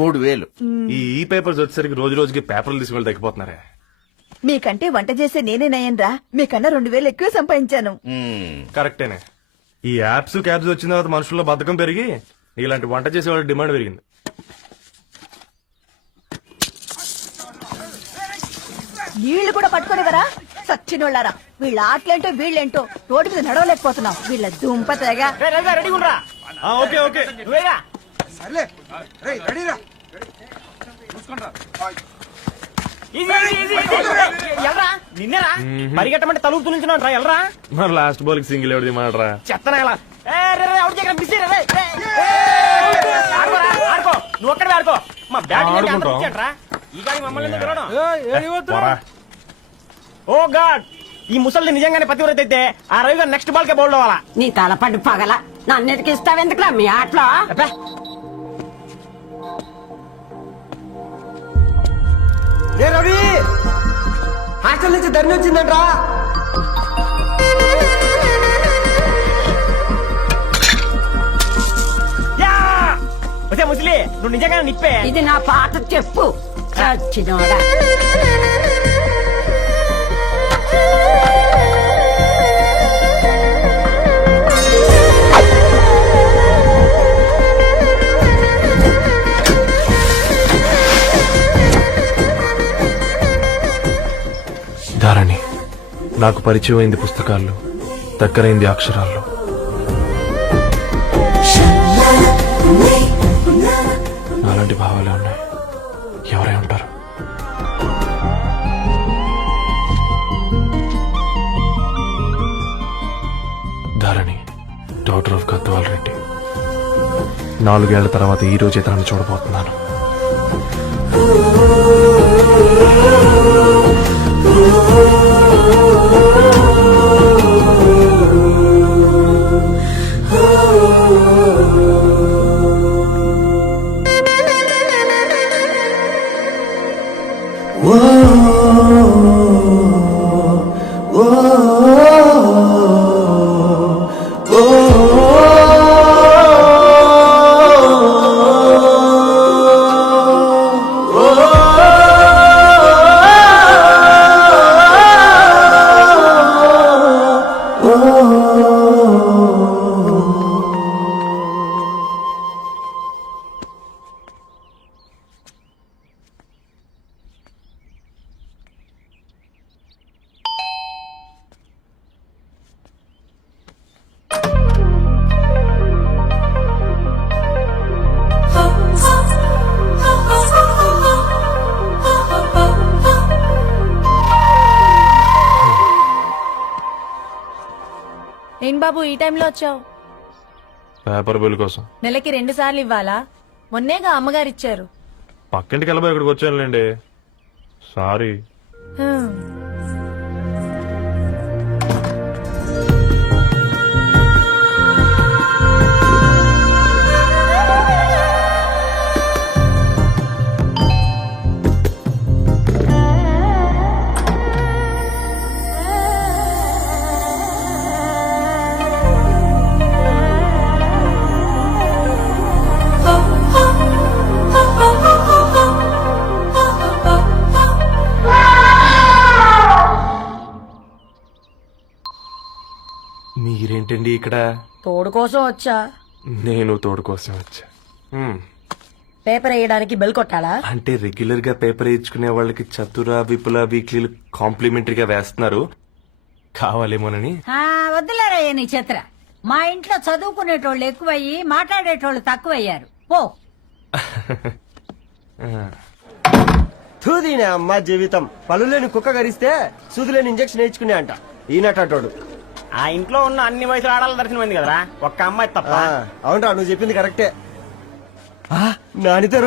3000. ఈ పేపర్స్ వచ్చేసరికి రోజు రోజుకి పేపర్లు తీసుకెళ్ళి తగ్గిపోతున్నారే. మీకంటే వంట చేసే నేనే నయన్రా, మీకన్నా 2000 ఎక్కువ సంపాదించాను. కరెక్టేనే. ఈ యాప్స్ క్యాబ్స్ వచ్చిన తర్వాత మనుషుల్లో బద్ధకం పెరిగి ఇలాంటి వంట చేసే వాళ్ళ డిమాండ్ పెరిగింది. వీళ్ళు కూడా పట్టుకునేవరా సచ్చినోళ్ళారా. వీళ్ళ ఆటలేంటో వీళ్ళేంటో రోడ్డు మీద నడవలేకపోతున్నాం. వీళ్ళ దుంప తెగ. ఓకే ఓకే నిన్నరా పరిగెట్టమంటే తలుపు నుంచి ఎల్రా. మరి లాస్ట్ బాల్ కి సింగిల్ ఎవరిది మాట్రా చెత్తనా ఎలా నువ్వు ఒక్కడే ఆడుకో. మా బ్యాటింగ్ ఈ గాడి మమ్మల్ని ఓ గాడ్, ఈ ముసలి నిజంగానే పతివ్రత అయితే ఆ రవి గారు నెక్స్ట్ బాల్ కే బౌల్డ్ అవ్వాలా. నీ తలపడి పగల నన్నిటికి ఇస్తావెందుకురా మీ ఆటలో. రవి హాస్టల్ నుంచి ధర్ని వచ్చిందంట్రా. వచ్చే ముసలి నువ్వు నిజంగానే నిప్పే. ఇది నా పాత చెప్పు చచ్చినోడా. ధారణి, నాకు పరిచయం అయింది పుస్తకాల్లో, దగ్గరైంది అక్షరాల్లో. నాలాంటి భావాలే ఉన్నాయి. ఎవరై ఉంటారు? Dharani, daughter of Gadwal Reddy. 4 ఏళ్ల తర్వాత ఈ రోజే తనని చూడబోతున్నాను. ఏం బాబు ఈ టైంలో వచ్చావు? పేపర్ బిల్ కోసం. నెలకి 2 సార్లు ఇవ్వాలా? మొన్నేగా అమ్మగారు ఇచ్చారు. పక్కింటికి వెళ్ళబోయి ఇక్కడికి వచ్చానులేండి. సారీ. మీరేంటండి ఇక్కడ? తోడు కోసం వచ్చా. నేను తోడు కోసం వచ్చా. పేపర్ వేయడానికి బెల్ కొట్టాలా? అంటే రెగ్యులర్ గా పేపర్ వేయించుకునే వాళ్ళకి చతుర విపుల వీక్లీలు కాంప్లిమెంటరీగా వేస్తున్నారు, కావాలేమోనని. వద్దులేరయ్య నీ చిత్ర. మా ఇంట్లో చదువుకునేటోళ్ళు ఎక్కువయ్యి మాట్లాడేటోళ్ళు తక్కువయ్యారు. పో. తూదీనే అమ్మ జీవితం. పలులేని కుక్క గరిస్తే సూదులేని ఇంజక్షన్ వేయించుకునే అంట ఈనటోడు. ఆ ఇంట్లో ఉన్న అన్ని వయసులో ఆడాలి దర్శనమైంది కదరా, ఒక్క అమ్మాయి తప్ప. అవునరా, నువ్వు చెప్పింది కరెక్టే. నానితో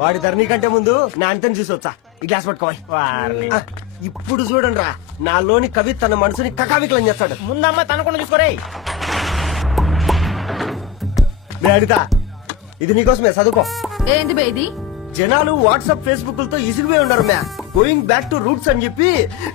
వాడి ధరణి కంటే ముందు నా అంతని చూసి వచ్చా. ఈ గ్లాస్ పట్టుకోవాలి. ఇప్పుడు చూడండి రా, నాలోని కవి తన మనసుని కకావికలం చేస్తాడు. ముందమ్మ తనకుండా చూసుకోరే. నేను అడితా, ఇది నీకోసమే, చదువుకో. ఏంది బేది? జనాలు వాట్సాప్ ఫేస్బుక్ లతో ఇసిగిపోయి ఉన్నారు మ్యా. గోయింగ్ బ్యాక్ టు రూట్స్ అని చెప్పి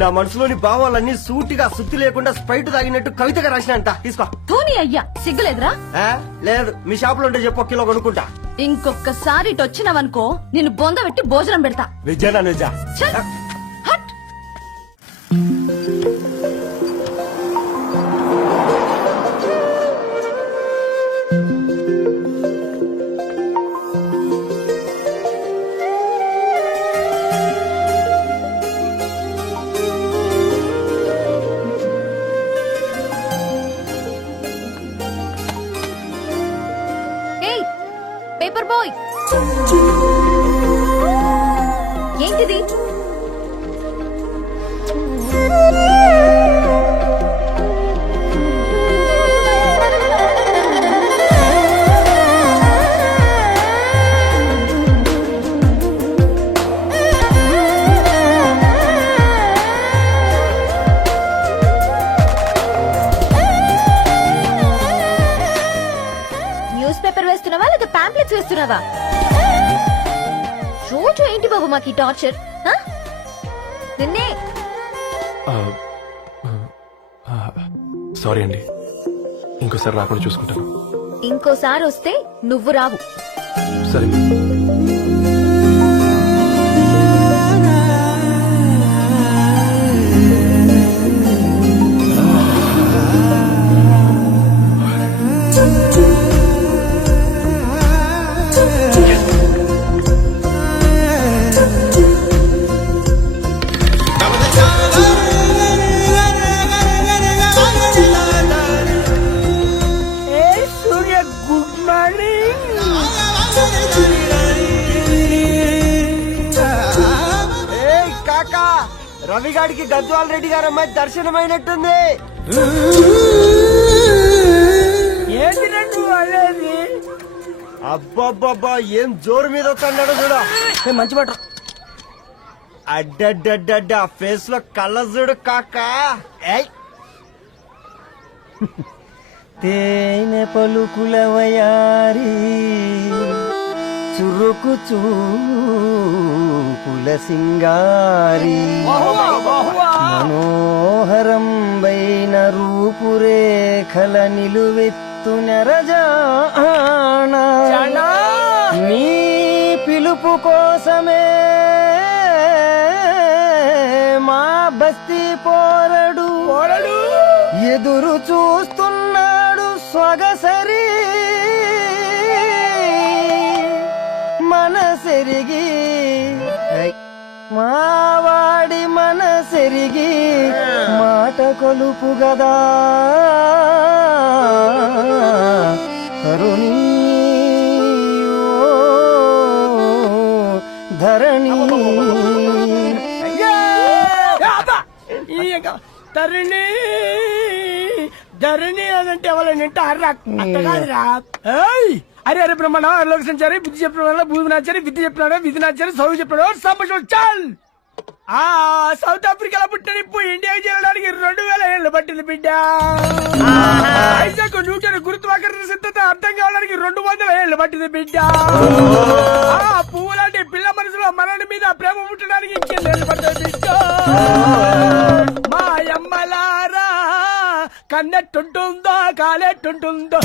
నా మనసులోని భావాలన్నీ సూటిగా సుత్తి లేకుండా స్ప్రైట్ తాగినట్టు కవితగా రాసినంట. తీసుకో. ధోని అయ్యా సిగ్గులేదురా? ఆ, లేదు, మీ షాప్ లో ఉంటే చెప్పు, 1 కిలో కొనుక్కుంటా. ఇంకొకసారి ఇటు వచ్చినావనుకో నిన్ను బొంద పెట్టి భోజనం పెడతా. వెజ్జా వెజ్జా? ఛ! హట్! ఏయ్ పేపర్ బాయ్, ఏంటిది? న్యూస్ పేపర్ వేస్తున్నావా లేదా పాంప్లెట్స్ వేస్తున్నావా? రోజు ఏంటి బాబు మాకు టార్చర్? నిన్నే సారీ అండి, ఇంకోసారి రాకుండా చూసుకుంటాను. ఇంకోసారి వస్తే నువ్వు రావు. సరే. సూర్య గుడ్ మార్నింగ్. కాకా, రవిగాడికి గద్వాల్ రెడ్డి గారు అమ్మాయి దర్శనమైనట్టుంది. ఏంటి నువ్వు అనేది? అబ్బబ్బబ్బా, ఏం జోరు మీద వస్తున్నాడు చూడు. మంచి మాట. అడ్డడ్డడ్డ ఫేస్ లో కళ్ళ చూడు కాకా. ఏయ్, తేనె పలుకుల వయారి చురుకు చూపుల సింగారి మనోహరం బైన రూపురేఖల నిలువెత్తు నెరజానా నీ పిలుపు కోసమే మా బస్తీ పోరడు ఎదురు చూస్తున్నాడు సొగసరి మనసెరిగి మావాడి మనసెరిగి మాట కొలుపు గదా కరుణీ ఓ ధరణి. తరుణి ధరణి అదంటే ఎవరైనా అట్ట కాదురా. అరే అరే బ్రహ్మణ లోక సంచారి బుద్ధి చెప్పిన భూమి నాచారి విద్య చెప్పినాడు విధి నాచారి చదువు చెప్పినాడు సంభాషణ చాల్. ఆ సౌత్ ఆఫ్రికాలో పుట్టిన ఇప్పుడు ఇండియాకి చేరడానికి 2000 ఏళ్ళు పట్టింది బిడ్డ. ఐజాక్ న్యూటన్ గురుత్వాకర్షణ సిద్ధత అర్థం కావడానికి 200 ఏళ్ళు పట్టింది బిడ్డ. ఆ పువ్వు లాంటి పిల్ల మనసులో మరణి మీద ప్రేమ పుట్టడానికి 2 ఏళ్ళు పట్టింది బిడ్డ. మా అమ్మలారా కన్నెట్టుంటుందో కాలెట్టుంటుందో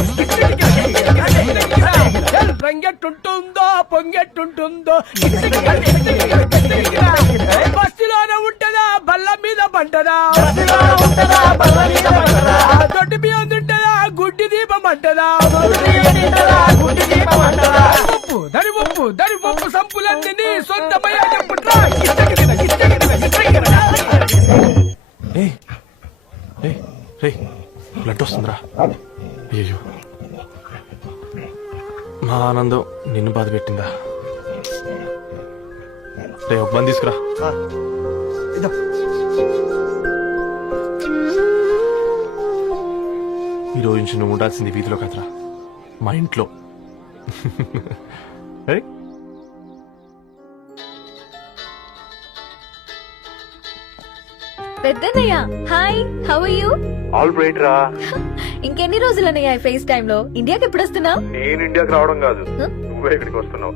రంగెట్టుంటుందో పొంగెట్టుంటుందో బస్సులోనే ఉంటదా బల్ల మీద పంటదా దొడ్డి బియ్యం తింటదా గుడ్డి దీపం అంటదా దరి పప్పు సంపులన్నీ నీ సొంతమయ్యా చెప్పుట్రా. బ్లడ్ వస్తుందిరా. అయ్యో, మా ఆనందం నిన్ను బాధ పెట్టిందా? రే, ఒక బంద్ తీసుకురా. ఇదో. ఈ రోజు నుంచి నువ్వు ఉండాల్సింది వీధిలో కదరా, మా ఇంట్లో. ఏయ్, పెద్దన్నయ్య hi, how are you? All right రా. ఇంకెన్ని రోజులన్నయ్య ఫేస్ టైమ్ లో? ఇండియాకి ఎప్పుడు వస్తున్నావు? నేను ఇండియాకి రావడం కాదు, నువ్వే ఇక్కడికి వస్తున్నావు.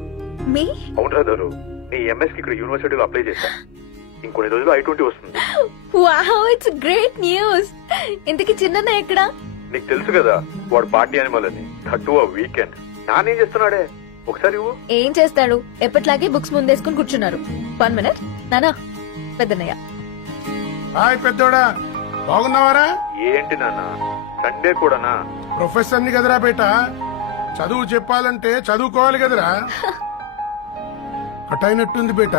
మీ అవునరా దరు, నీ ఎంఎస్ కి ఇక్కడ యూనివర్సిటీలో అప్లై చేశా. ఇంకొన్ని రోజులు I-20 వస్తుంది. Wow, it's great news. ఇంతకి చిన్న ఎక్కడా? నీకు తెలుసు కదా వాడు పార్టీ అనిమల్ అని. థర్టూ వీకెండ్ నానేం చేస్తున్నాడే ఒకసారి ఇవ్వు. ఏం చేస్తాడు? ఎప్పట్లాగే బుక్స్ ముందేసుకుని కూర్చున్నారు. 1 మినిట్. నానా, పెద్దనయ్య. హాయ్ పెద్దోడా, బాగున్నావారా? ఏంటి నాన్న సండే కూడానా? ప్రొఫెసర్ ని కదరా బేట, చదువు చెప్పాలంటే చదువుకోవాలి కదరా. కట్ అయినట్టుంది బేట.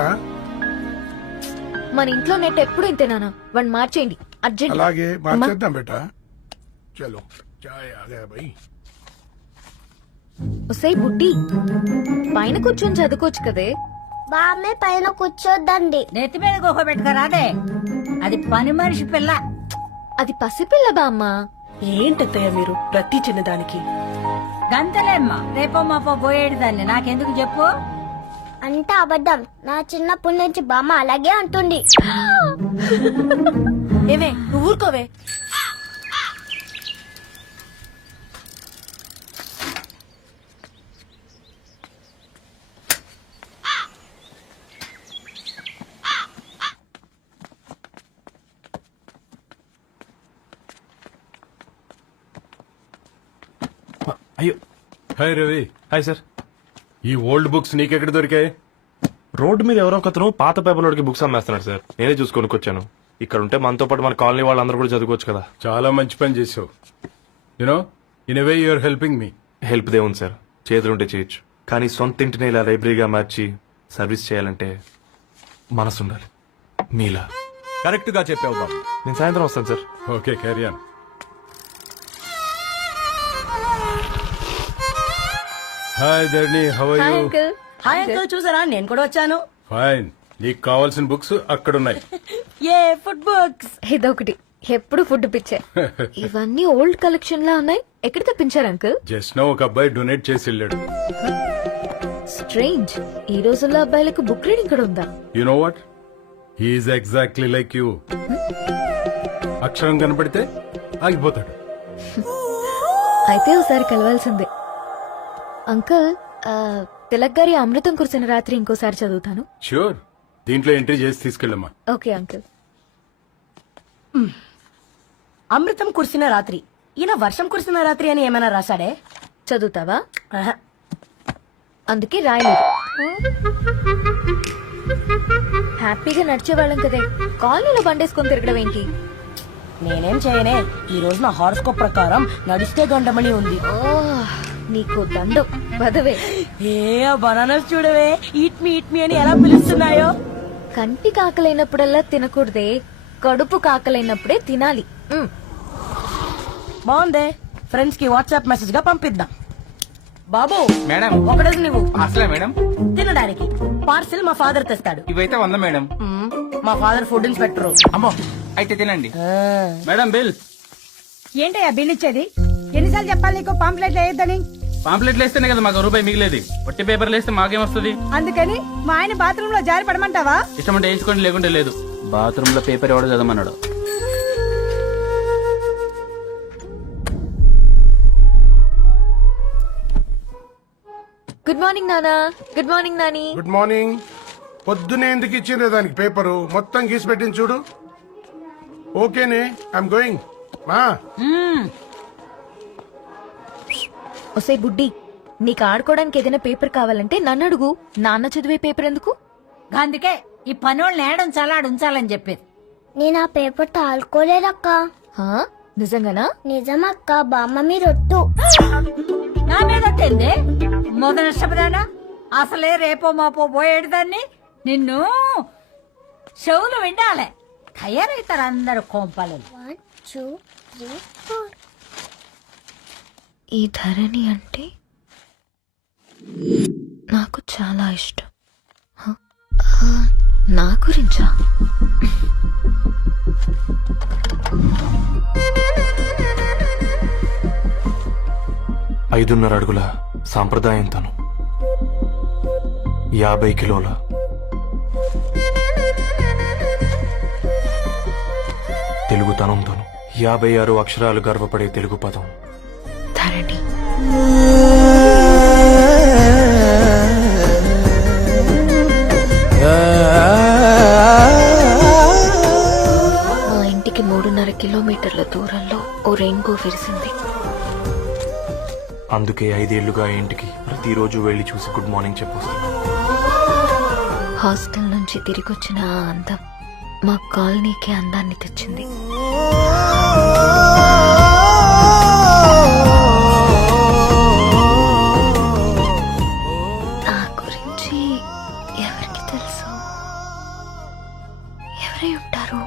మన ఇంట్లో నెట్ ఎప్పుడు ఇంతే నానా. వన్ మార్చేయండి అర్జెంట్. అలాగే మార్చేద్దాం బేట. చలో చాయ్ ఆ గయా భయ్. ఒసై బుడ్డి, పైన కూర్చొని చదువుకోవచ్చు కదే. బామ్మే పైన కూర్చోద్దండి. నెత్తి మీద గుహ పెట్టుకురాదే, అది పని మనిషి పిల్ల. అది పసిపిల్ల బామ్మ. ఏంటత్తయ్య మీరు ప్రతి చిన్నదానికి? గంతలేమ్మా, రేపో మాపో పోయేడు దాన్ని నాకెందుకు చెప్పు. అంత అబద్ధం. నా చిన్నప్పటి నుంచి బామ్మ అలాగే అంటుంది. ఏమే, నువ్వు ఊరుకోవే. అయ్యో, హాయ్ రవి. Hi sir. ఈ ఓల్డ్ బుక్స్ నీకెక్కడ దొరికాయి? రోడ్డు మీద ఎవరో ఒకతను పాత పేపర్లోకి బుక్స్ అమ్మేస్తున్నాడు సార్. నేనే చూసుకొని వచ్చాను. ఇక్కడ ఉంటే మనతో పాటు మన కాలనీ వాళ్ళందరూ కూడా చదువుకోవచ్చు కదా. చాలా మంచి పని చేసావు. You know, in way you are helping me. Help దేవుంది సార్, చేతులుంటే చేయొచ్చు. కానీ సొంత ఇంటిని ఇలా లైబ్రరీగా మార్చి సర్వీస్ చేయాలంటే మనసు ఉండాలి. మీలా. కరెక్ట్ గా చెప్పావు బాబు. నేను సాయంత్రం వస్తాను sir. Okay, carry on. Hi Dharni, how are hi you? Uncle. Hi uncle, చూసారా నేను కూడా వచ్చాను. ఫైన్. నీకు కావాల్సిన బుక్స్ అక్కడ ఉన్నాయి. ఏ ఫుడ్ బుక్స్? ఇదొకటి, ఎప్పుడు ఫుడ్ పిచ్చే. ఇవన్నీ ఓల్డ్ కలెక్షన్ లా ఉన్నాయి. ఎక్కడ తెప్పించారు అంకుల్? జస్ట్ నో ఒక అబ్బాయి డొనేట్ చేసి వెళ్ళాడు. స్ట్రేంజ్, ఈ రోజుల్లో అబ్బాయిలకు బుక్ రీడింగ్ కూడా ఉందా? You know what, he's exactly like you. అక్షరం కనపడితే ఆగిపోతాడు. అయితే ఒకసారి కలవాల్సిందే. అంకుల్, తిలక్ గారి అమృతం కురిసిన రాత్రి ఇంకోసారి చదువుతాను. ష్యూర్, దీంట్లో ఎంట్రీ చేసి తీసుకెళ్ళమ్మా. Okay uncle. అమృతం కురిసిన రాత్రి. ఈయన వర్షం కురిసిన రాత్రి అని ఏమైనా రాశాడే? చదువుతావా? ఆహా. అందుకే రాయలేదు. హ్యాపీగా నడిచేవాళ్ళం కదే, కాలనీలో బండేసుకొని తిరగడం ఏంటి? నేనేం చేయనే, ఈ రోజు నా హారోస్కోప్ ప్రకారం నడిస్తే గండమణి ఉంది. ఓ, నీకు దండం పదవే. ఏ బనానాస్ చూడవే, ఈట్ మీ అని ఎలా పిలుస్తున్నాయో. కంటి కాకలైనప్పుడల్లా తినకూడదే, కడుపు కాకలైనప్పుడే తినాలి. బాగుందే, ఫ్రెండ్స్ కి వాట్సాప్ మెసేజ్ గా పంపిద్దాం. బాబు మేడం, ఒకటే నువ్వు అసలే మేడం తినడానికి పార్సిల్ మా ఫాదర్ తెస్తాడు. ఇవైతే 100 మేడం. మా ఫాదర్ ఫుడ్ ఇన్స్పెక్టర్. అమ్మో, అయితే తినండి. Madam bill. ఏంటయ్యా బిల్ ఇచ్చేది? ఎన్నిసార్లు చెప్పాలి నీకు పాంప్లెట్లు వేయొద్దని? పాంప్లెట్లు వేస్తేనే కదా మాకు రూపాయి మిగిలేది. ఒట్టి పేపర్లు వేస్తే మాకేమొస్తుంది? అందుకని మా ఆయన బాత్రూమ్ లో జారి పడమంటావా? ఇష్టం అంటే వేయించుకోండి, లేకుంటే లేదు. బాత్రూమ్ లో పేపర్ ఎవడో చదవమన్నాడు. గుడ్ మార్నింగ్ నానా. Good morning Nani. Good morning. పొద్దునే ఎందుకు ఇచ్చిండ్రు దానికి పేపరు? మొత్తం గీసి పెట్టింది చూడు. ఓకేనే, ఐఎమ్ గోయింగ్. మా ఒసే బుడ్డి, నీకు ఆడుకోవడానికి ఏదైనా పేపర్ కావాలంటే నన్ను అడుగు. నాన్న చదివే పేపర్ ఎందుకు? అందుకే ఈ పనోళ్ళని ఏడం ఉంచాలని చెప్పేది. నేను ఆ పేపర్ తాలుకోలేదక్క. హా, నిజంగానా? నిజమక్క, బామ్మ మీరొట్టు. నా మీద ఒట్టేంది? మొదటి నష్టపదానా? అసలే రేపో మాపో పోయేడు దాన్ని. నిన్ను చెవులు విండాలే, తయారవుతారు అందరు కోంపాలు. 1 2 3 4. ఈ ధరణి అంటే నాకు చాలా ఇష్టం. హ? నా గురించా? ఐదున్నర అడుగుల సాంప్రదాయం తను, 50 కిలోల తెలుగుతనం తను, 56 అక్షరాలు గర్వపడే తెలుగు పదం ధరణి. ఆ 3.5 కిలోమీటర్ల దూరంలో ఓ రెయిన్బో విరిసింది. అందుకే 5 ఏళ్లుగా ఈ ఇంటికి ప్రతిరోజు వెళ్ళి చూసి గుడ్ మార్నింగ్ చెప్పొస్తాను. హాస్టల్ నుంచి తిరిగొచ్చిన ఆ అందం మా కాలనీకి అందాన్ని తెచ్చింది. నా గురించి ఎవరికి తెలుసు? ఎవరై ఉంటారు?